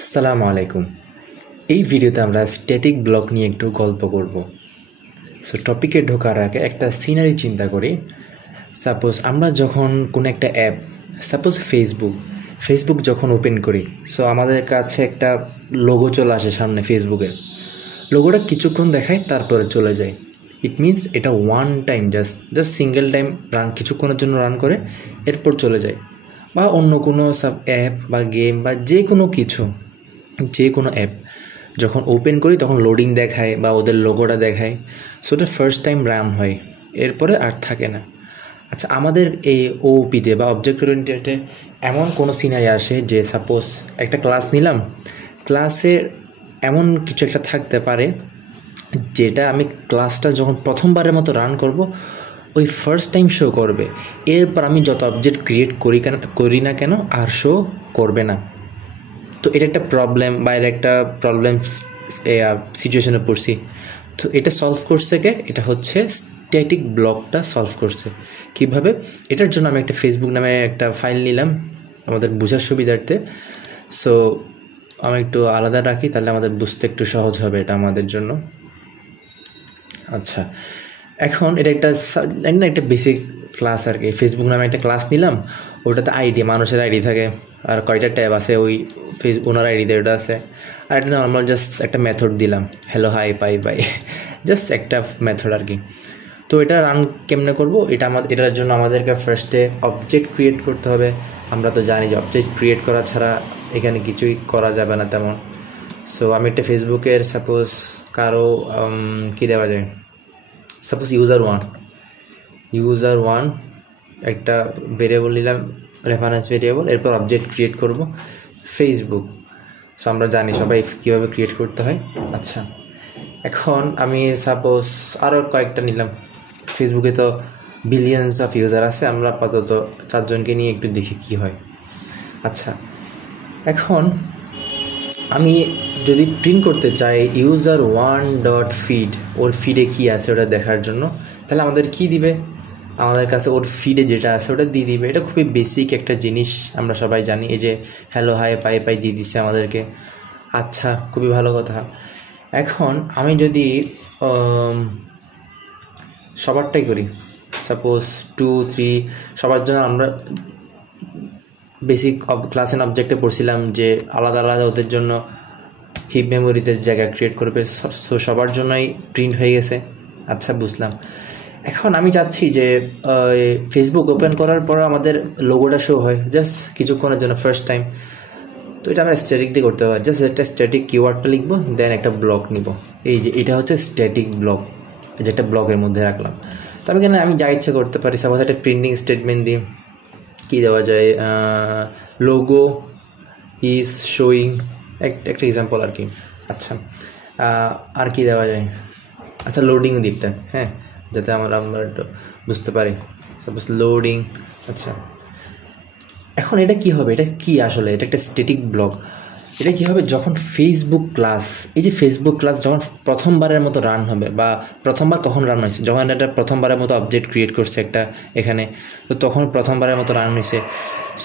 আসসালামু আলাইকুম। এই ভিডিওতে আমরা স্ট্যাটিক ব্লক নিয়ে একটু গল্প করব। সো টপিকে ঢোকার আগে একটা সিনারি চিন্তা করি। সাপোজ আমরা যখন কোনো একটা অ্যাপ, সাপোজ ফেসবুক যখন ওপেন করি, সো আমাদের কাছে একটা লোগো চলে আসে সামনে ফেসবুকের। লোগোটা কিছুক্ষণ দেখায়, তারপরে চলে যায়। ইট মিনস এটা one time just single time run, কিছুক্ষণের জন্য রান করে এরপর চলে যায়। বা অন্য কোনো অ্যাপ বা গেম বা যে কোনো অ্যাপ যখন ওপেন করি তখন লোডিং দেখায় বা ওদের লোগোটা দেখায়, সো ওটা ফার্স্ট টাইম রান হয়, এরপরে আর থাকে না। আচ্ছা, আমাদের এই ওপিতে বা অবজেক্ট ওরিয়েন্টেডে এমন কোনো সিনারি আসে যে সাপোজ একটা ক্লাস নিলাম, ক্লাসে এমন কিছু একটা থাকতে পারে যেটা আমি ক্লাসটা যখন প্রথমবারের মতো রান করব ওই ফার্স্ট টাইম শো করবে, এরপর আমি যত অবজেক্ট ক্রিয়েট করি না কেন আর শো করবে না। তো এটা একটা প্রবলেম বা এটা একটা প্রবলেম সিচুয়েশনে পড়ছি। তো এটা সলভ করছে কে? এটা হচ্ছে স্ট্যাটিক ব্লকটা সলভ করছে। কীভাবে? এটার জন্য আমি একটা ফেসবুক নামে একটা ফাইল নিলাম আমাদের বোঝার সুবিধার্থে। সো আমি একটু আলাদা রাখি, তাহলে আমাদের বুঝতে একটু সহজ হবে এটা আমাদের জন্য। আচ্ছা, এখন এটা একটা বেসিক ক্লাস আর কি। ফেসবুক নামে একটা ক্লাস নিলাম, ওটাতে আইডি, মানুষের আইডি থাকে, আর কয়টা ট্যাব আছে ওই ওনার আইডিতে ওটা আছে। আর একটা নর্মাল জাস্ট একটা মেথড দিলাম, হ্যালো হাই পাই বাই, জাস্ট একটা মেথড আর কি। তো এটা রান কেমনে করব? এটার জন্য আমাদেরকে ফার্স্টে অবজেক্ট ক্রিয়েট করতে হবে। আমরা তো জানি যে অবজেক্ট ক্রিয়েট করা ছাড়া এখানে কিছুই করা যাবে না তেমন। সো আমি একটা ফেসবুকের সাপোজ কারো কী দেওয়া যায়, সাপোজ ইউজার ওয়ান একটা ভেরিয়েবল নিলাম, রেফারেন্স ভেরিয়েবল, এরপর অবজেক্ট ক্রিয়েট করব ফেসবুক। সো আমরা জানি সবাই কীভাবে ক্রিয়েট করতে হয়। আচ্ছা, এখন আমি সাপোজ আরও কয়েকটা নিলাম। ফেসবুকে তো বিলিয়নস অফ ইউজার আছে, আমরা আপাতত 4 জনকে নিয়ে একটু দেখি কি হয়। আচ্ছা, এখন আমি যদি প্রিন্ট করতে চাই user1.feed, ওর ফিডে কী আছে ওটা দেখার জন্য, তাহলে আমাদের কি দিবে? আমাদের কাছে ওর ফিডে যেটা আছে ওটা দিয়ে দিবে। এটা খুবই বেসিক একটা জিনিস, আমরা সবাই জানি। এই যে হ্যালো হাই পাই দিয়ে দিচ্ছে আমাদেরকে। আচ্ছা, খুবই ভালো কথা। এখন আমি যদি সবারটাই করি, সাপোজ 2, 3 সবার জন্য আমরা বেসিক ক্লাস এন্ড অবজেক্টে পড়ছিলাম যে আলাদা আলাদা ওদের জন্য হিপ মেমোরিতে জায়গা ক্রিয়েট করবে। সো সবার জন্যই প্রিন্ট হয়ে গেছে। আচ্ছা, বুঝলাম। এখন আমি চাচ্ছি যে ফেসবুক ওপেন করার পর আমাদের লোগোটা শো হয় জাস্ট কিছুক্ষণের জন্য ফার্স্ট টাইম। তো এটা আমরা স্ট্যাটিক দিয়ে করতে পারি। জাস্ট একটা স্ট্যাটিক কিওয়ার্ডটা লিখবো, দেন একটা ব্লক নিব। এই যে এটা হচ্ছে স্ট্যাটিক ব্লক, এই যে একটা ব্লকের মধ্যে রাখলাম। তো আমি যা ইচ্ছা করতে পারি। সাপোজ একটা প্রিন্টিং স্টেটমেন্ট দিই, কী দেওয়া যায়, লোগো ইজ শোয়িং, একটা এক্সাম্পল আর কি। আচ্ছা, আর কি দেওয়া যায়? আচ্ছা, লোডিং দিকটা, হ্যাঁ, যাতে আমরা একটু বুঝতে পারি। Suppose loading. আচ্ছা, এখন এটা কি হবে? এটা কি আসলে? এটা একটা স্ট্যাটিক ব্লক। এটা কি হবে? যখন ফেসবুক ক্লাস যখন প্রথমবারের মতো রান হবে, বা প্রথমবার কখন রান হয়েছে, যখন এটা প্রথমবারের মতো অবজেক্ট ক্রিয়েট করছে একটা এখানে, তো তখন প্রথমবারের মতো রান হয়েছে।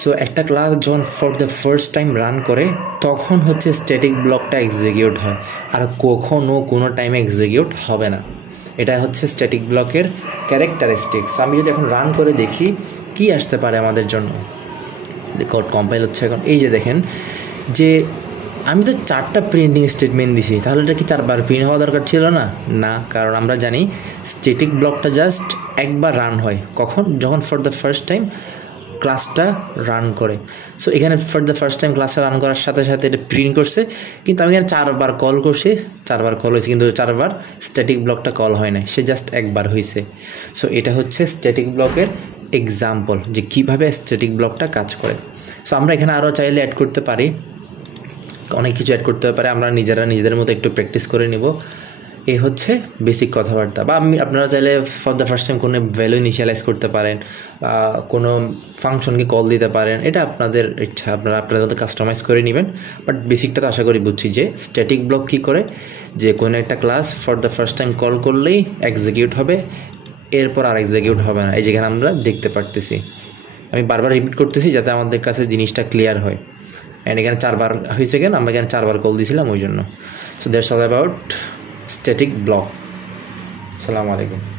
সো একটা ক্লাস যখন for the first time run করে তখন হচ্ছে স্ট্যাটিক ব্লকটা এক্সিকিউট হয়, আর কখনও কোনো টাইমে এক্সিকিউট হবে না। এটা হচ্ছে স্ট্যাটিক ব্লকের ক্যারেক্টারিস্টিক্স। আমি যদি এখন রান করে দেখি কি আসতে পারে আমাদের জন্য। কম্পাইল হচ্ছে এখন। এই যে দেখেন যে আমি তো 4টা প্রিন্টিং স্টেটমেন্ট দিছি, তাহলে এটা কি 4বার প্রিন্ট হওয়া দরকার ছিল না? না, কারণ আমরা জানি স্ট্যাটিক ব্লকটা জাস্ট একবার রান হয়। কখন? যখন ফর দ্য ফার্স্ট টাইম ক্লাসটা রান করে। সো এখানে ফর দ্য ফার্স্ট টাইম ক্লাসটা রান করার সাথে সাথে এটা প্রিন্ট করছে, কিন্তু আমি এখানে 4বার কল করছি, 4বার কল হয়েছে, কিন্তু 4বার স্ট্যাটিক ব্লকটা কল হয় না, সে জাস্ট একবার হয়েছে। সো এটা হচ্ছে স্ট্যাটিক ব্লকের এক্সাম্পল, যে কীভাবে স্ট্যাটিক ব্লকটা কাজ করে। সো আমরা এখানে আরও চাইলে অ্যাড করতে পারি, অনেক কিছু অ্যাড করতে পারে। আমরা নিজেদের মতো একটু প্র্যাকটিস করে নিব। এই হচ্ছে বেসিক কথাবার্তা। বা আপনারা চাইলে ফর দ্য ফার্স্ট টাইম কোনো ভ্যালু ইনিশিয়ালাইজ করতে পারেন, বা কোনো ফাংশনকে কল দিতে পারেন, এটা আপনাদের ইচ্ছা, আপনাদের মতো কাস্টমাইজ করে নেবেন। বাট বেসিকটা তো আশা করি বুঝছি যে স্ট্যাটিক ব্লক কী করে, যে কোনো একটা class for the first time call করলেই এক্সিকিউট হবে, এরপর আর এক্সিকিউট হবে না। এই যেখানে আমরা দেখতে পারতেছি, আমি বারবার রিপিট করতেছি যাতে আমাদের কাছে জিনিসটা ক্লিয়ার হয়। অ্যান্ড এখানে 4 বার হয়েছে কেন, আমরা এখানে 4 বার কল দিয়েছিলাম ওই জন্য। So that's all about static block. আসসালামু আলাইকুম।